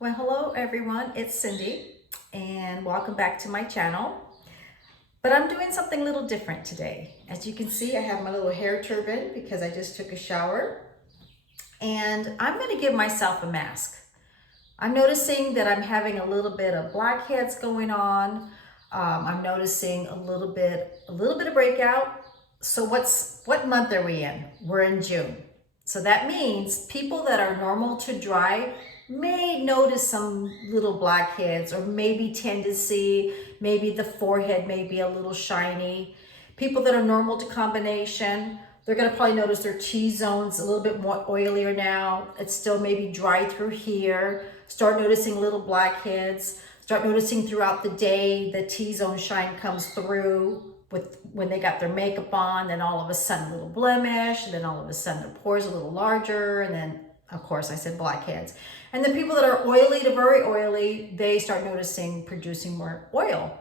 Well, hello everyone, it's Cindy and welcome back to my channel. But I'm doing something a little different today. As you can see, I have my little hair turban because I just took a shower and I'm going to give myself a mask. I'm noticing that I'm having a little bit of blackheads going on. I'm noticing a little bit of breakout. So what month are we in? We're in June. So that means people that are normal to dry may notice some little blackheads, or maybe tend to see maybe the forehead may be a little shiny. People that are normal to combination, they're going to probably notice their T-zones a little bit more oilier now. It's still maybe dry through here. Start noticing little blackheads. Start noticing throughout the day the T-zone shine comes through with when they got their makeup on. Then all of a sudden a little blemish, and then all of a sudden their pores a little larger, and then of course I said blackheads. And the people that are oily to very oily, they start noticing producing more oil.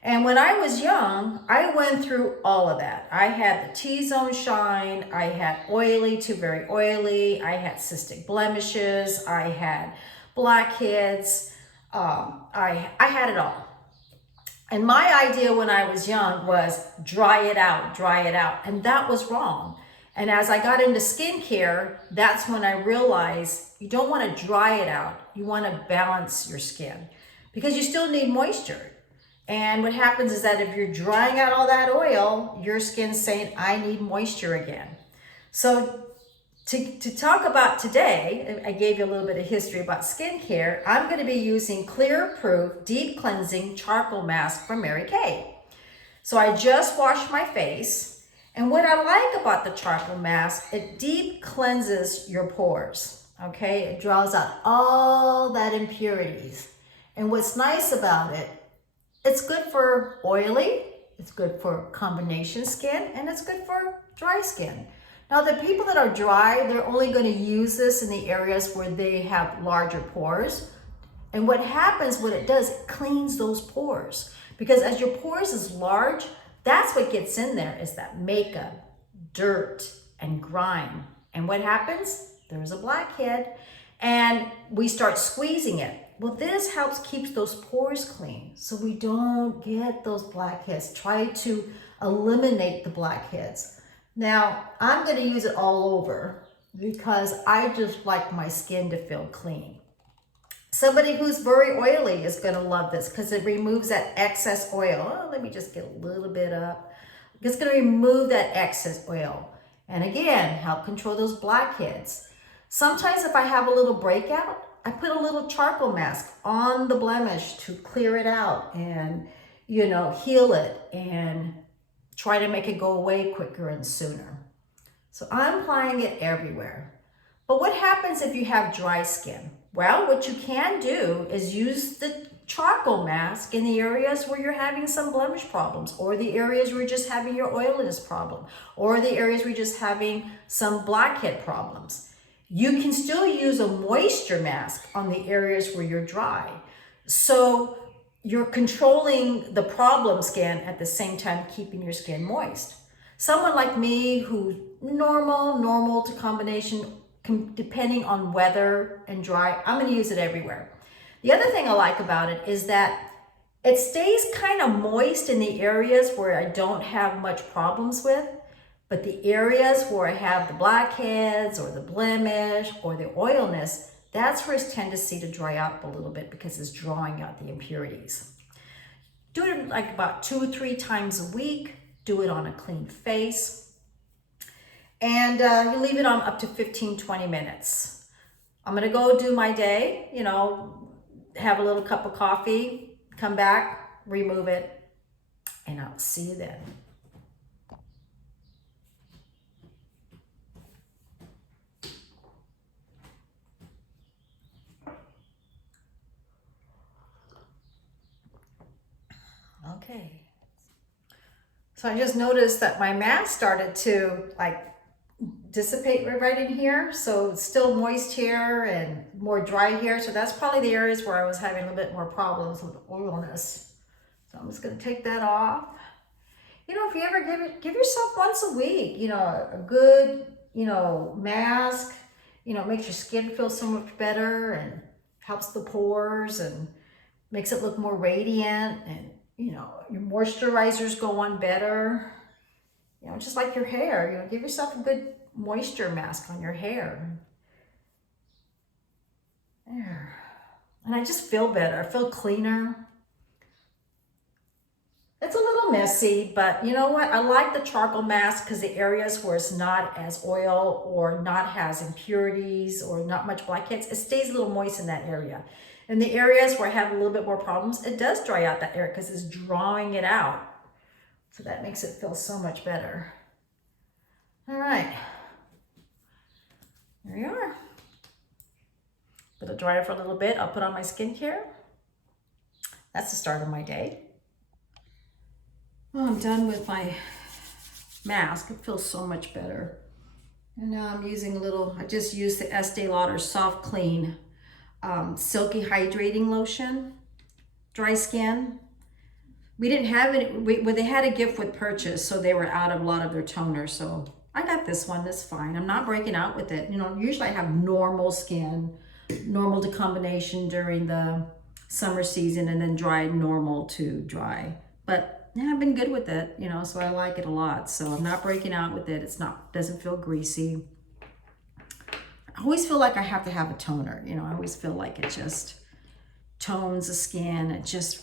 And when I was young, I went through all of that. I had the T-zone shine, I had oily to very oily, I had cystic blemishes, I had blackheads, I had it all. And my idea when I was young was dry it out, and that was wrong. And as I got into skincare, that's when I realized you don't want to dry it out. You want to balance your skin because you still need moisture. And what happens is that if you're drying out all that oil, your skin's saying, I need moisture again. So to talk about today, I gave you a little bit of history about skincare. I'm going to be using Clear Proof Deep Cleansing Charcoal Mask from Mary Kay. So I just washed my face. And what I like about the charcoal mask, it deep cleanses your pores, okay? It draws out all that impurities. And what's nice about it, it's good for oily, it's good for combination skin, and it's good for dry skin. Now, the people that are dry, they're only going to use this in the areas where they have larger pores. And what happens, what it does, it cleans those pores. Because as your pores is large, that's what gets in there is that makeup, dirt, and grime. And what happens? There's a blackhead, and we start squeezing it. Well, this helps keep those pores clean so we don't get those blackheads. Try to eliminate the blackheads. Now, I'm going to use it all over because I just like my skin to feel clean. Somebody who's very oily is going to love this because it removes that excess oil. Oh, let me just get a little bit up. It's going to remove that excess oil. And again, help control those blackheads. Sometimes if I have a little breakout, I put a little charcoal mask on the blemish to clear it out and, heal it and try to make it go away quicker and sooner. So I'm applying it everywhere. But what happens if you have dry skin? Well, what you can do is use the charcoal mask in the areas where you're having some blemish problems, or the areas where you're just having your oiliness problem, or the areas where you're just having some blackhead problems. You can still use a moisture mask on the areas where you're dry. So you're controlling the problem skin at the same time keeping your skin moist. Someone like me who's normal to combination, depending on weather and dry, I'm going to use it everywhere. The other thing I like about it is that it stays kind of moist in the areas where I don't have much problems with, but the areas where I have the blackheads or the blemish or the oilness, that's where it's tendency to dry out a little bit because it's drawing out the impurities. Do it like about 2 or 3 times a week. Do it on a clean face. And you leave it on up to 15-20 minutes. I'm gonna go do my day, have a little cup of coffee, come back, remove it, and I'll see you then. Okay. So I just noticed that my mask started to dissipate right in here. So it's still moist here and more dry here. So that's probably the areas where I was having a little bit more problems with oiliness. So I'm just gonna take that off. If you ever give yourself once a week, a good, mask, makes your skin feel so much better and helps the pores and makes it look more radiant, and you know, your moisturizers go on better. You know, just like your hair, you know, give yourself a good moisture mask on your hair. There. And I just feel better. I feel cleaner. It's a little messy, but you know what? I like the charcoal mask because the areas where it's not as oil or not has impurities or not much blackheads, it stays a little moist in that area. In the areas where I have a little bit more problems, it does dry out that area because it's drawing it out. So that makes it feel so much better. All right. There you are. Let it dry for a little bit. I'll put on my skincare. That's the start of my day. Well, I'm done with my mask. It feels so much better. And now I'm using a little, I just used the Estee Lauder Soft Clean Silky Hydrating Lotion. Dry skin. We didn't have it, well, they had a gift with purchase, so they were out of a lot of their toner. So I got this one, that's fine. I'm not breaking out with it. You know, usually I have normal skin, normal to combination during the summer season, and then dry normal to dry. But yeah, I've been good with it, you know, so I like it a lot. So I'm not breaking out with it. It's not, doesn't feel greasy. I always feel like I have to have a toner, you know, I always feel like it just tones the skin. It just,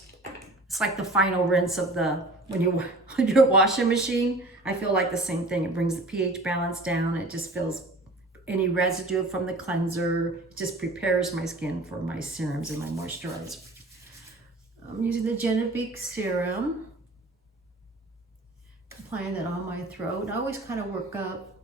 it's like the final rinse of the, when your washing machine, I feel like the same thing. It brings the pH balance down. It just feels any residue from the cleanser. It just prepares my skin for my serums and my moisturizer. I'm using the Genefique Serum. Applying that on my throat. I always kind of work up.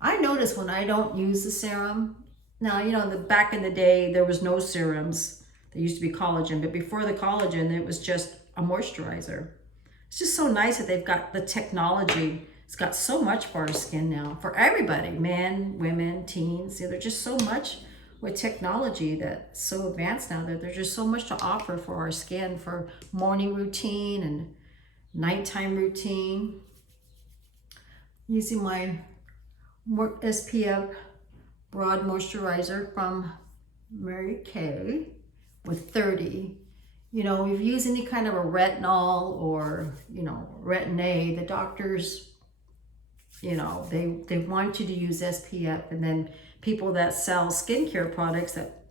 I notice when I don't use the serum. Now, you know, back in the day, there was no serums. There used to be collagen, but before the collagen, it was just a moisturizer. It's just so nice that they've got the technology. It's got so much for our skin now, for everybody, men, women, teens. You know, there's just so much with technology that's so advanced now that there's just so much to offer for our skin, for morning routine and nighttime routine. Using my SPF Broad Moisturizer from Mary Kay with 30. You know, if you use any kind of a retinol or, you know, retin-A, the doctors, you know, they want you to use SPF, and then people that sell skincare products that,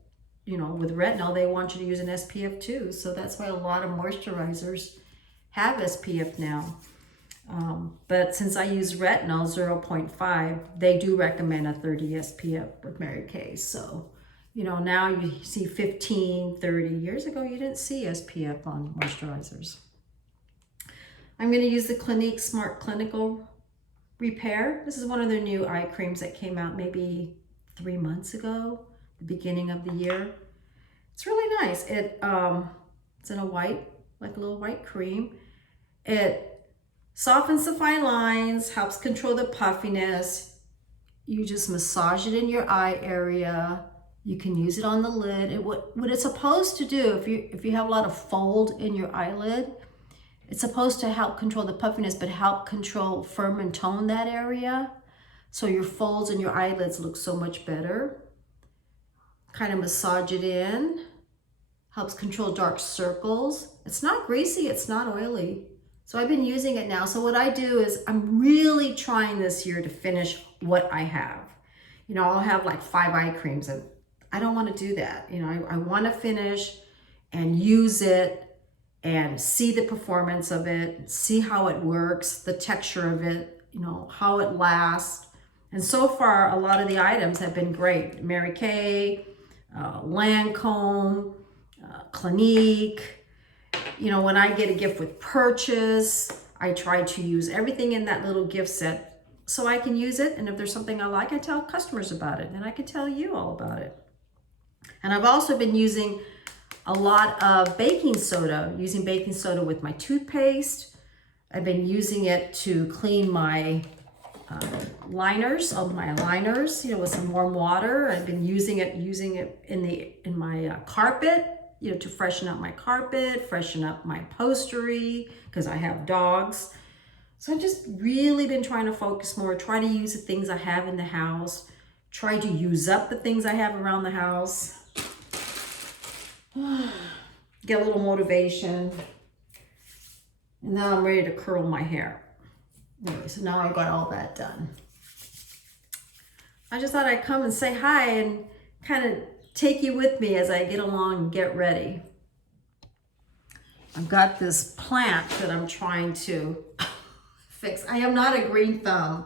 you know, with retinol, they want you to use an SPF too. So that's why a lot of moisturizers have SPF now. But since I use retinol 0.5, they do recommend a 30 SPF with Mary Kay. So, you know, now you see 15, 30 years ago, you didn't see SPF on moisturizers. I'm going to use the Clinique Smart Clinical Repair. This is one of their new eye creams that came out maybe 3 months ago, the beginning of the year. It's really nice. It's in a white, like a little white cream. It softens the fine lines, helps control the puffiness. You just massage it in your eye area. You can use it on the lid. What it's supposed to do, if you have a lot of fold in your eyelid, it's supposed to help control the puffiness, but help control, firm and tone that area. So your folds and your eyelids look so much better. Kind of massage it in. Helps control dark circles. It's not greasy, it's not oily. So I've been using it now. So what I do is I'm really trying this year to finish what I have. You know, I'll have like 5 eye creams, and I don't want to do that. You know, I want to finish and use it and see the performance of it, see how it works, the texture of it, you know, how it lasts. And so far, a lot of the items have been great. Mary Kay, Lancome, Clinique. You know, when I get a gift with purchase, I try to use everything in that little gift set so I can use it. And if there's something I like, I tell customers about it, and I can tell you all about it. And I've also been using a lot of baking soda, using baking soda with my toothpaste. I've been using it to clean my liners, all my liners, you know, with some warm water. I've been using it in my carpet, you know, to freshen up my carpet, freshen up my upholstery, because I have dogs. So I've just really been trying to focus more, try to use the things I have in the house, try to use up the things I have around the house. get a little motivation. And now I'm ready to curl my hair. Anyway, so now I got all that done. I just thought I'd come and say hi and kind of take you with me as I get along and get ready. I've got this plant that I'm trying to fix. I am not a green thumb,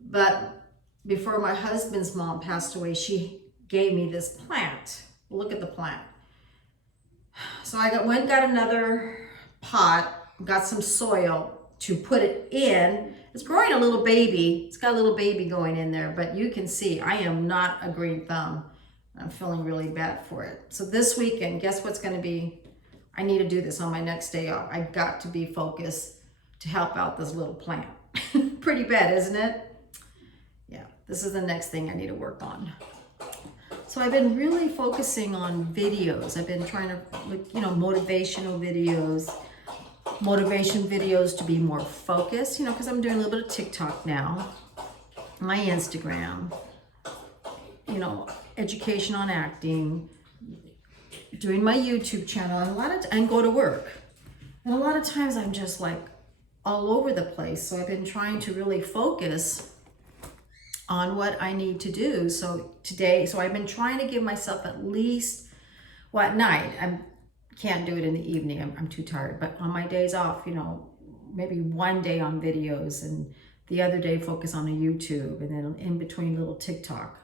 but before my husband's mom passed away, she gave me this plant. Look at the plant. So I got another pot, got some soil to put it in. It's growing a little baby. It's got a little baby going in there, but you can see I am not a green thumb. I'm feeling really bad for it. So this weekend, guess what's going to be? I need to do this on my next day off. I got to be focused to help out this little plant. Pretty bad, isn't it? Yeah, this is the next thing I need to work on. So I've been really focusing on videos. I've been trying to look, motivational videos, motivation videos to be more focused, because I'm doing a little bit of TikTok now, my Instagram, education on acting, doing my YouTube channel, and go to work. And a lot of times I'm just like all over the place. So I've been trying to really focus on what I need to do. So I've been trying to give myself at least, at night, I can't do it in the evening, I'm too tired, but on my days off, maybe one day on videos and the other day focus on a YouTube, and then in between little TikTok,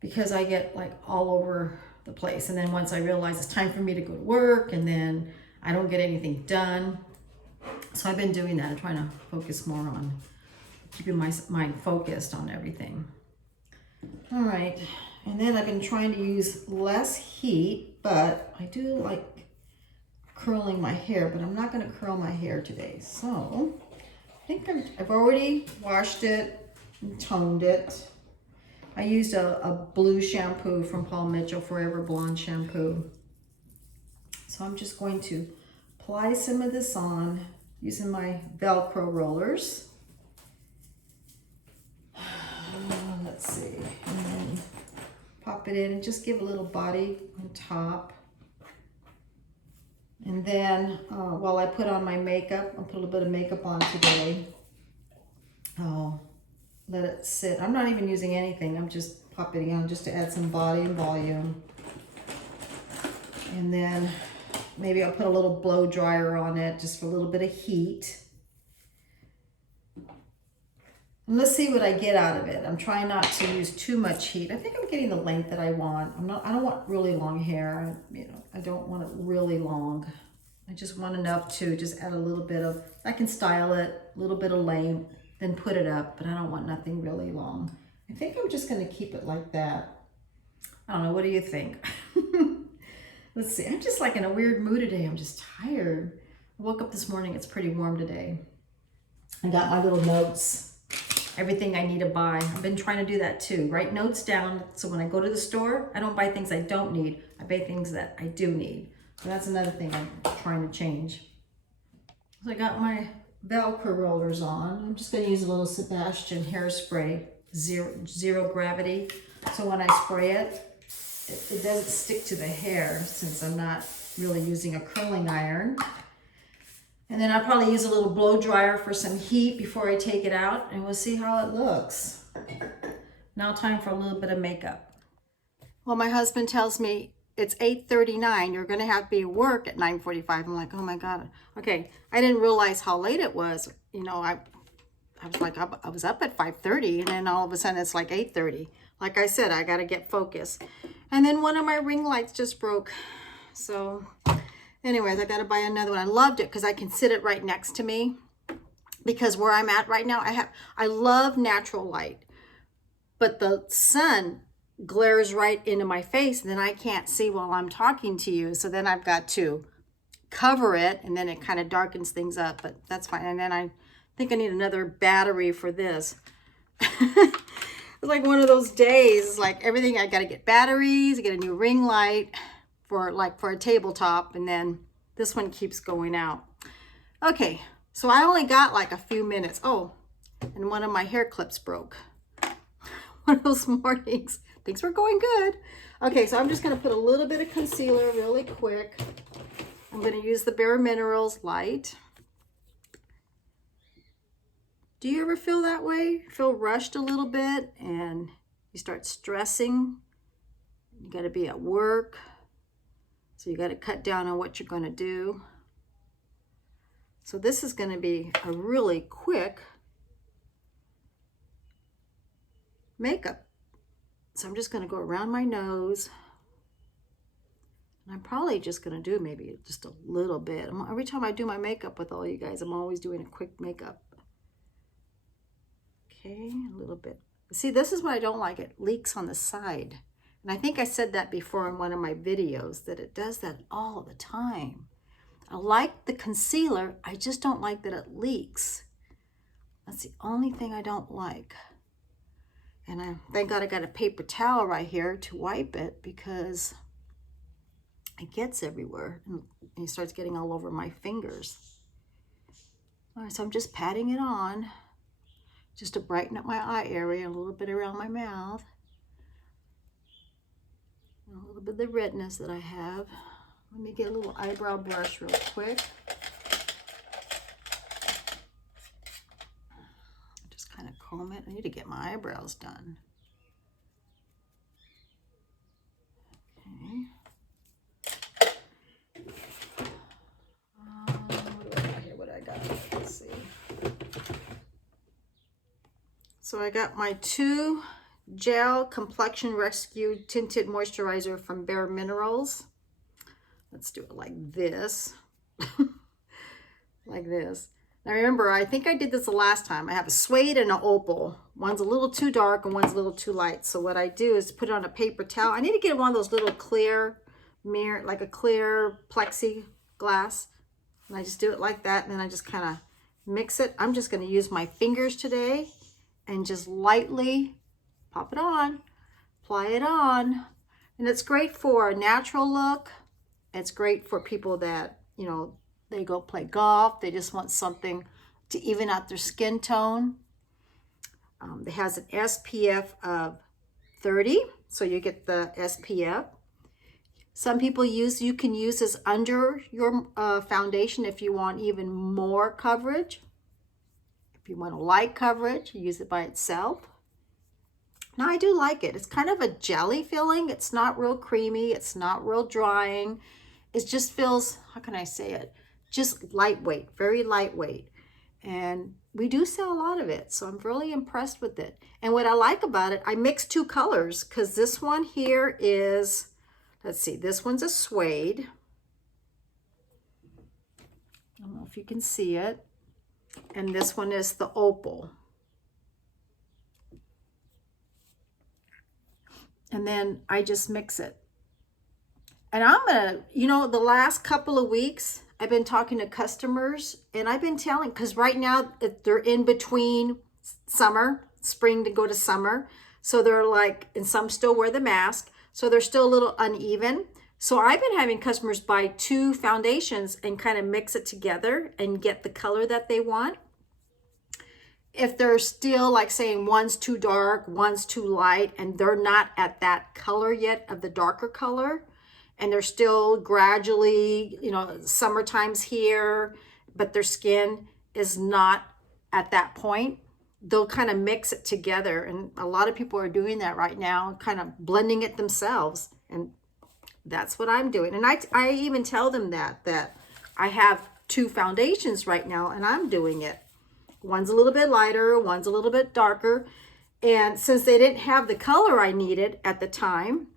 because I get like all over the place. And then once I realize it's time for me to go to work, and then I don't get anything done. So I've been doing that. I'm trying to focus more on keeping my mind focused on everything. All right. And then I've been trying to use less heat, but I do like curling my hair, but I'm not going to curl my hair today. So I think I've already washed it and toned it. I used a blue shampoo from Paul Mitchell, Forever Blonde shampoo. So I'm just going to apply some of this on using my Velcro rollers. Let's see. And then pop it in and just give a little body on top. And then while I put on my makeup, I'll put a little bit of makeup on today. I'll let it sit. I'm not even using anything. I'm just popping it on just to add some body and volume. And then maybe I'll put a little blow dryer on it just for a little bit of heat. And let's see what I get out of it. I'm trying not to use too much heat. I think I'm getting the length that I want. I don't want really long hair. I don't want it really long. I just want enough to just add a little bit of, I can style it, a little bit of length, then put it up, but I don't want nothing really long. I think I'm just gonna keep it like that. I don't know, what do you think? Let's see, I'm just like in a weird mood today. I'm just tired. I woke up this morning, it's pretty warm today. I got my little notes, everything I need to buy. I've been trying to do that too. Write notes down, so when I go to the store, I don't buy things I don't need. I buy things that I do need. So that's another thing I'm trying to change. So I got my Velcro rollers on. I'm just gonna use a little Sebastian hairspray, zero gravity. So when I spray it, it doesn't stick to the hair, since I'm not really using a curling iron. And then I'll probably use a little blow dryer for some heat before I take it out, and we'll see how it looks. Now time for a little bit of makeup. Well, my husband tells me it's 8:39. You're gonna have to be at work at 9:45. I'm like, oh my God. Okay, I didn't realize how late it was. I was like, I was up at 5:30, and then all of a sudden it's like 8:30. Like I said, I gotta get focused. And then one of my ring lights just broke. So anyways, I gotta buy another one. I loved it because I can sit it right next to me, because where I'm at right now, I love natural light, but the sun glares right into my face, and then I can't see while I'm talking to you. So then I've got to cover it, and then it kind of darkens things up, but that's fine. And then I think I need another battery for this. It's like one of those days, like everything, I gotta get batteries, get a new ring light for a tabletop, and then this one keeps going out. Okay, so I only got like a few minutes. Oh, and one of my hair clips broke. One of those mornings Things were going good. Okay, so I'm just going to put a little bit of concealer really quick. I'm going to use the BareMinerals Light. Do you ever feel that way? Feel rushed a little bit and you start stressing? You got to be at work, so you got to cut down on what you're going to do. So this is going to be a really quick makeup. So I'm just going to go around my nose. And I'm probably just going to do maybe just a little bit. Every time I do my makeup with all you guys, I'm always doing a quick makeup. Okay, a little bit. See, this is what I don't like. It leaks on the side. And I think I said that before in one of my videos, that it does that all the time. I like the concealer, I just don't like that it leaks. That's the only thing I don't like. And thank God I got a paper towel right here to wipe it, because it gets everywhere and it starts getting all over my fingers. All right, so I'm just patting it on just to brighten up my eye area, a little bit around my mouth. A little bit of the redness that I have. Let me get a little eyebrow brush real quick. Just kind of comb it. I need to get my eyebrows done. Okay. What do I got here? What do I got? Let's see. So I got my 2 Gel Complexion Rescue Tinted Moisturizer from BareMinerals. Let's do it like this. Like this. Now remember, I think I did this the last time. I have a suede and an opal. One's a little too dark and one's a little too light. So what I do is put it on a paper towel. I need to get one of those little clear mirror, like a clear plexiglass. And I just do it like that. And then I just kind of mix it. I'm just going to use my fingers today and just lightly pop it on, apply it on. And it's great for a natural look. It's great for people that, you know, they go play golf. They just want something to even out their skin tone. It has an SPF of 30, so you get the SPF. Some people you can use this under your foundation if you want even more coverage. If you want a light coverage, use it by itself. Now I do like it. It's kind of a jelly feeling. It's not real creamy. It's not real drying. It just feels, how can I say it? Just lightweight, very lightweight. And we do sell a lot of it, so I'm really impressed with it. And what I like about it, I mixed 2 colors, because this one here is, let's see, this one's a suede. I don't know if you can see it. And this one is the opal. And then I just mix it. And I'm gonna, you know, the last couple of weeks, I've been talking to customers and I've been telling, because right now they're in between summer, spring to go to summer. So they're like, and some still wear the mask. So they're still a little uneven. So I've been having customers buy 2 foundations and kind of mix it together and get the color that they want. If they're still like saying one's too dark, one's too light, and they're not at that color yet of the darker color, and they're still gradually, you know, summertime's here, but their skin is not at that point, they'll kind of mix it together. And a lot of people are doing that right now, kind of blending it themselves. And that's what I'm doing. And I even tell them that I have 2 foundations right now and I'm doing it. One's a little bit lighter, one's a little bit darker. And since they didn't have the color I needed at the time,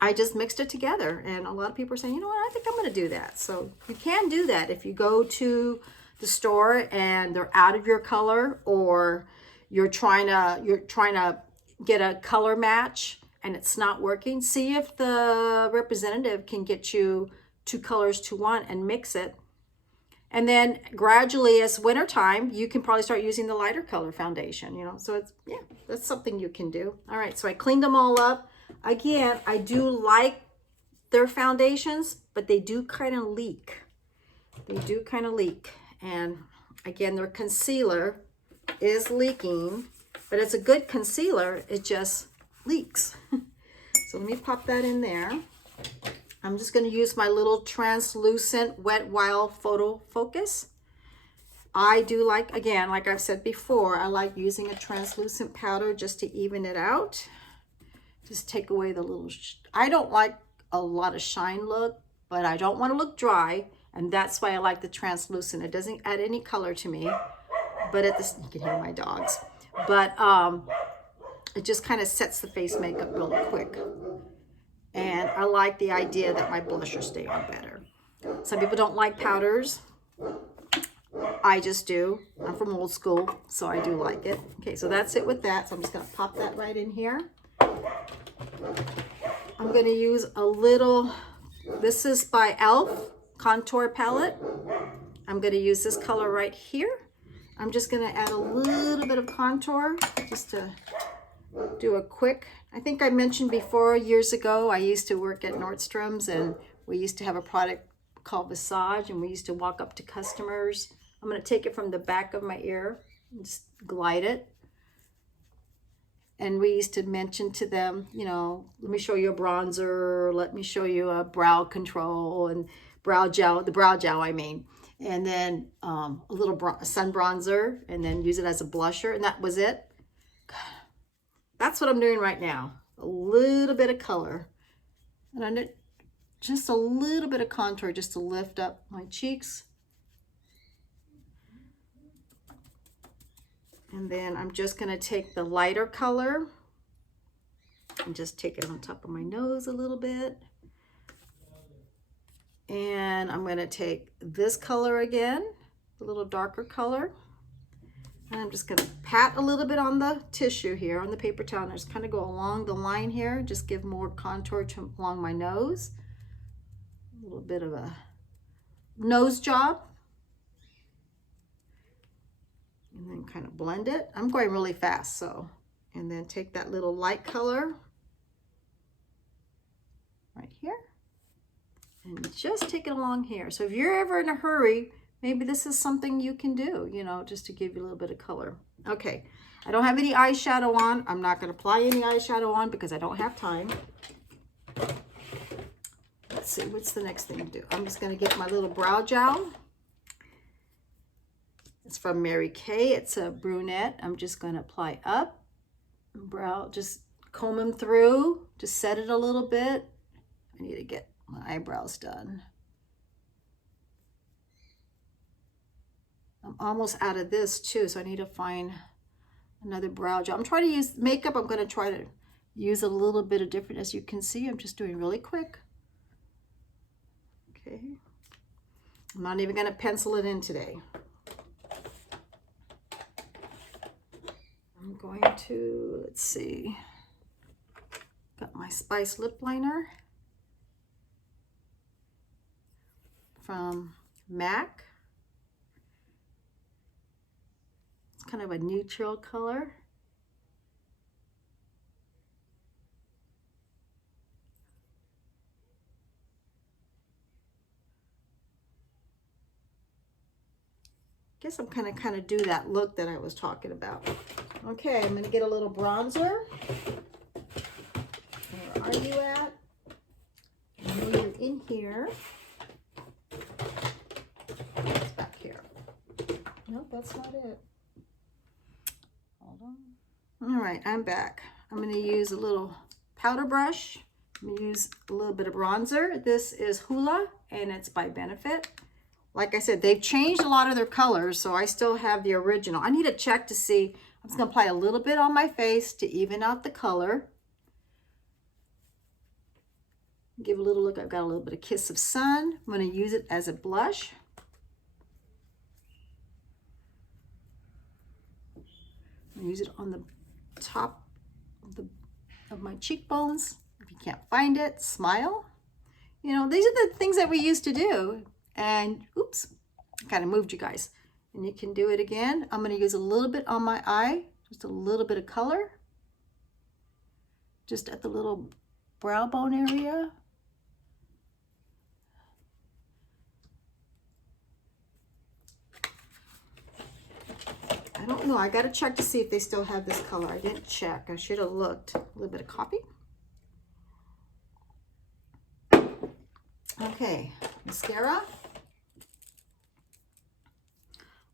I just mixed it together. And a lot of people are saying, you know what, I think I'm going to do that. So you can do that if you go to the store and they're out of your color, or you're trying to get a color match and it's not working. See if the representative can get you 2 colors to one and mix it. And then gradually, as wintertime, you can probably start using the lighter color foundation, you know. So it's, yeah, that's something you can do. All right, so I cleaned them all up. Again, I do like their foundations, but they do kind of leak. They do kind of leak. And again, their concealer is leaking, but it's a good concealer. It just leaks. So let me pop that in there. I'm just going to use my little translucent Wet Wild Photo Focus. I do like, again, like I've said before, I like using a translucent powder just to even it out. Just take away the little, I don't like a lot of shine look, but I don't want to look dry. And that's why I like the translucent. It doesn't add any color to me, but at this, you can hear my dogs, but it just kind of sets the face makeup really quick. And I like the idea that my blusher stay on better. Some people don't like powders. I just do. I'm from old school, so I do like it. Okay, so that's it with that. So I'm just gonna pop that right in here. I'm gonna use a little, this is by e.l.f. contour palette. I'm gonna use this color right here. I'm just gonna add a little bit of contour just to do a quick, I think I mentioned before years ago, I used to work at Nordstrom's and we used to have a product called Visage and we used to walk up to customers. I'm going to take it from the back of my ear and just glide it. And we used to mention to them, you know, let me show you a bronzer, let me show you a brow control and brow gel, the brow gel I mean. And then a little sun bronzer and then use it as a blusher and that was it. That's what I'm doing right now. A little bit of color. And I need just a little bit of contour just to lift up my cheeks. And then I'm just going to take the lighter color and just take it on top of my nose a little bit. And I'm going to take this color again, a little darker color. And I'm just going to pat a little bit on the tissue here, on the paper towel, and just kind of go along the line here, just give more contour along my nose. A little bit of a nose job. And then kind of blend it. I'm going really fast, so. And then take that little light color right here. And just take it along here. So if you're ever in a hurry, maybe this is something you can do, you know, just to give you a little bit of color. Okay, I don't have any eyeshadow on. I'm not going to apply any eyeshadow on because I don't have time. Let's see, what's the next thing to do? I'm just going to get my little brow gel. It's from Mary Kay. It's a brunette. I'm just going to apply up. Brow, just comb them through. Just set it a little bit. I need to get my eyebrows done. I'm almost out of this too, so I need to find another brow gel. I'm trying to use makeup. I'm going to try to use a little bit of different. As you can see, I'm just doing really quick. Okay. I'm not even going to pencil it in today. I'm going to, let's see, got my Spice lip liner from MAC. It's kind of a neutral color. Guess I'm kind of do that look that I was talking about. Okay, I'm gonna get a little bronzer. Where are you at? I know you're in here. It's back here. Nope, that's not it. Hold on. All right, I'm back. I'm gonna use a little powder brush. I'm gonna use a little bit of bronzer. This is Hoola, and it's by Benefit. Like I said, they've changed a lot of their colors, so I still have the original. I need to check to see. I'm just going to apply a little bit on my face to even out the color. Give a little look. I've got a little bit of Kiss of Sun. I'm going to use it as a blush. I'm going to use it on the top of my cheekbones. If you can't find it, smile. You know, these are the things that we used to do. And oops, I kind of moved you guys. And you can do it again. I'm going to use a little bit on my eye, just a little bit of color, just at the little brow bone area. I don't know. I got to check to see if they still have this color. I didn't check. I should have looked. A little bit of copy. Okay, mascara.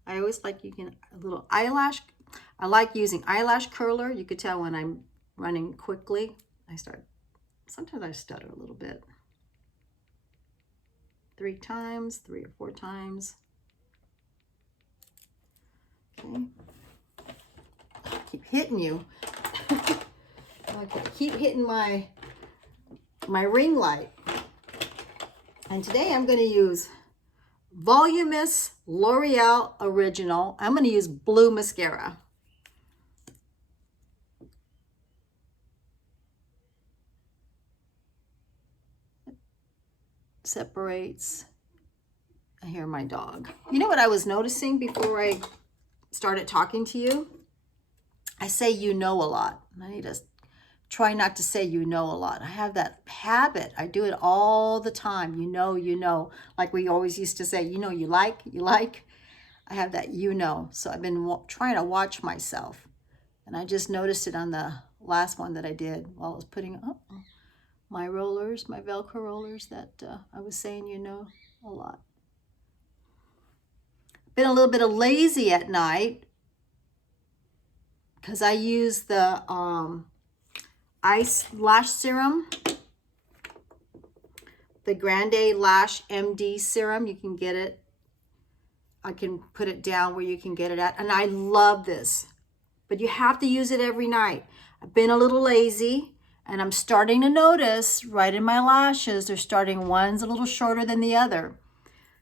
I always like using a little eyelash. I like using eyelash curler. You could tell when I'm running quickly. Sometimes I stutter a little bit. 3 times, 3 or 4 times. Okay. I keep hitting you. Okay, keep hitting my ring light. And today I'm going to use Voluminous L'Oreal Original. I'm going to use blue mascara. Separates. I hear my dog. You know what I was noticing before I started talking to you? I say you know a lot. I need to try not to say you know a lot. I have that habit. I do it all the time. You know. Like we always used to say, you know, you like. I have that you know. So I've been trying to watch myself. And I just noticed it on the last one that I did while I was putting up my rollers, my Velcro rollers, that I was saying you know a lot. Been a little bit of lazy at night because I use the Ice Lash Serum, the Grande LASH-MD Serum. You can get it. I can put it down where you can get it at. And I love this, but you have to use it every night. I've been a little lazy, and I'm starting to notice right in my lashes, they're starting, one's a little shorter than the other.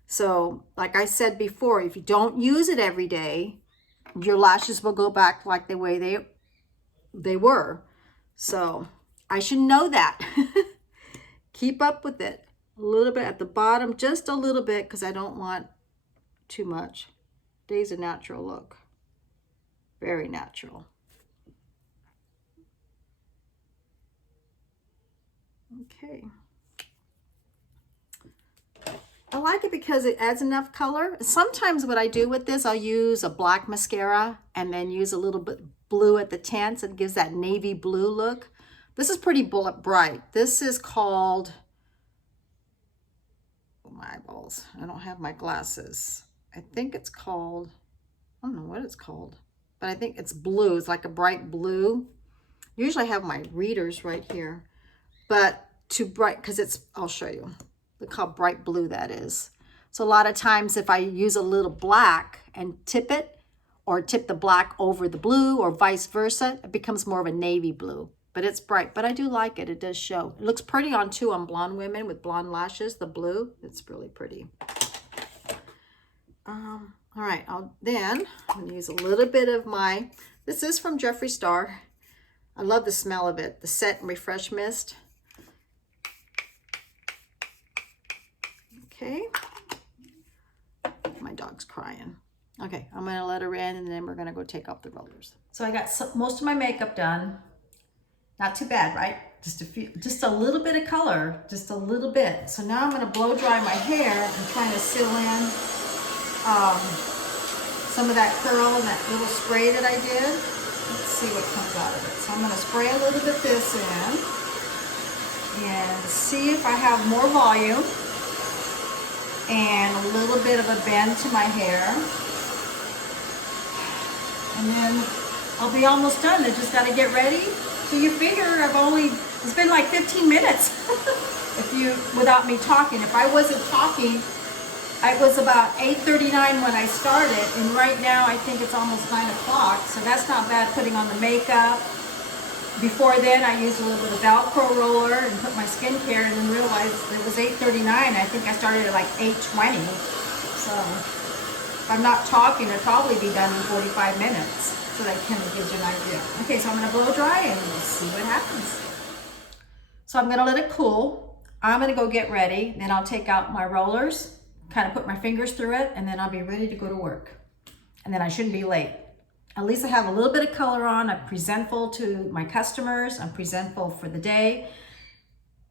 So like I said before, if you don't use it every day, your lashes will go back like the way they were. So I should know that. Keep up with it. A little bit at the bottom, just a little bit, because I don't want too much. Today's a natural look. Very natural. Okay. I like it because it adds enough color. Sometimes what I do with this, I'll use a black mascara and then use a little bit blue at the tints. It gives that navy blue look. This is pretty bright. This is called, oh, my eyeballs. I don't have my glasses. I think it's called, I don't know what it's called, but I think it's blue. It's like a bright blue. Usually I have my readers right here, but too bright because it's, I'll show you. Look how bright blue that is. So a lot of times if I use a little black and tip it, or tip the black over the blue, or vice versa, it becomes more of a navy blue. But it's bright, but I do like it. It does show. It looks pretty on too on blonde women with blonde lashes, the blue. It's really pretty. All right, I'm gonna use a little bit of this is from Jeffree Star. I love the smell of it, the Set and Refresh Mist. Okay, my dog's crying. Okay, I'm gonna let her in, and then we're gonna go take off the rollers. So I got most of my makeup done. Not too bad, right? Just a little bit of color, just a little bit. So now I'm gonna blow dry my hair and trying to seal in some of that curl and that little spray that I did. Let's see what comes out of it. So I'm gonna spray a little bit this in and see if I have more volume and a little bit of a bend to my hair. And then I'll be almost done. I just gotta get ready. So you figure it's been like 15 minutes without me talking. If I wasn't talking, it was about 8:39 when I started, and right now I think it's almost 9 o'clock, so that's not bad putting on the makeup. Before then, I used a little bit of Velcro roller and put my skincare, and then realized it was 8:39. I think I started at like 8:20. So if I'm not talking, it'll probably be done in 45 minutes. So that kind of gives you an idea. Okay, so I'm gonna blow dry and we'll see what happens. So I'm gonna let it cool. I'm gonna go get ready. Then I'll take out my rollers, kind of put my fingers through it, and then I'll be ready to go to work. And then I shouldn't be late. At least I have a little bit of color on. I'm presentful to my customers. I'm presentful for the day.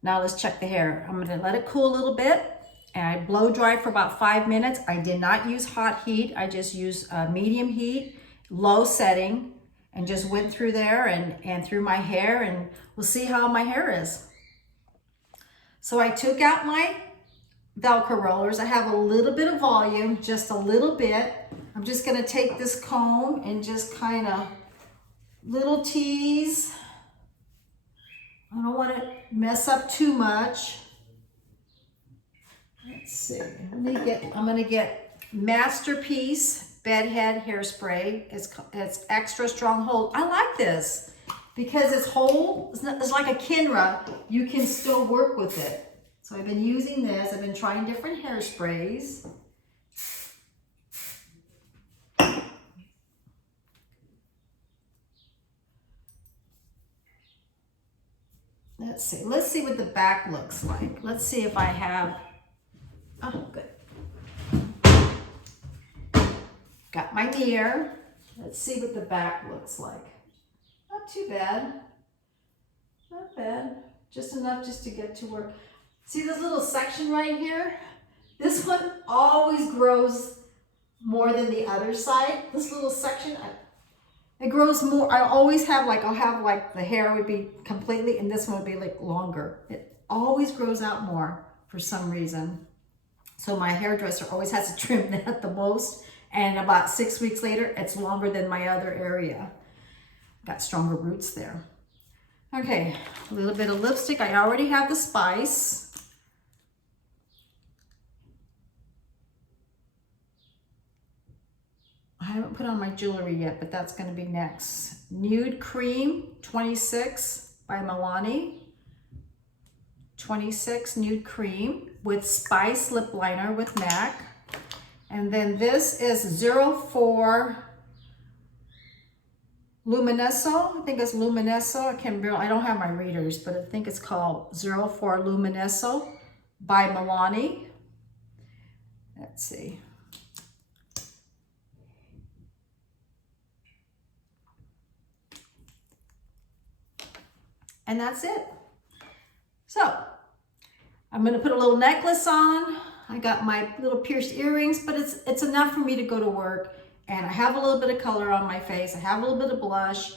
Now let's check the hair. I'm gonna let it cool a little bit, and I blow dry for about 5 minutes. I did not use hot heat. I just used medium heat. low setting and just went through there and through my hair, and we'll see how my hair is. So I took out my Velcro rollers. I have a little bit of volume, just a little bit. I'm just gonna take this comb and just kind of little tease. I don't want to mess up too much. Let's see. I'm gonna get Masterpiece Bedhead Hairspray. It's extra strong hold. I like this because it's hold. It's like a Kinra. You can still work with it. So I've been using this. I've been trying different hairsprays. Let's see. Let's see what the back looks like. Let's see if I have. Oh, good. Got my mirror. Let's see what the back looks like. Not too bad. Not bad. Just enough just to get to work. See this little section right here? This one always grows more than the other side. This little section, it grows more. I always have like, I'll have like the hair would be completely, and this one would be like longer. It always grows out more for some reason. So my hairdresser always has to trim that the most. And about 6 weeks later, it's longer than my other area. Got stronger roots there. Okay, a little bit of lipstick. I already have the Spice. I haven't put on my jewelry yet, but that's gonna be next. Nude Cream 26 by Milani. 26 Nude Cream with Spice Lip Liner with MAC. And then this is 04 Luminesso. I think it's Luminesso. I don't have my readers, but I think it's called 04 Luminesso by Milani. Let's see. And that's it. So I'm gonna put a little necklace on. I got my little pierced earrings, but it's enough for me to go to work. And I have a little bit of color on my face. I have a little bit of blush.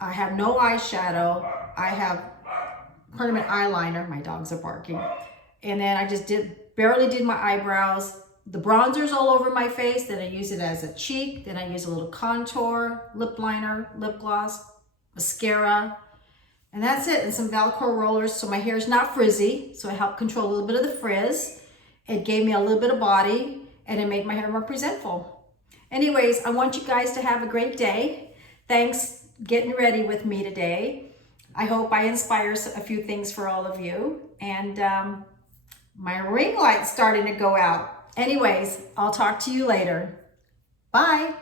I have no eyeshadow. I have permanent eyeliner. My dogs are barking. And then I just barely did my eyebrows. The bronzer's all over my face. Then I use it as a cheek. Then I use a little contour, lip liner, lip gloss, mascara. And that's it. And some Velcro rollers so my hair is not frizzy. So I help control a little bit of the frizz. It gave me a little bit of body and it made my hair more presentable. Anyways, I want you guys to have a great day. Thanks getting ready with me today. I hope I inspire a few things for all of you. And my ring light's starting to go out. Anyways, I'll talk to you later. Bye.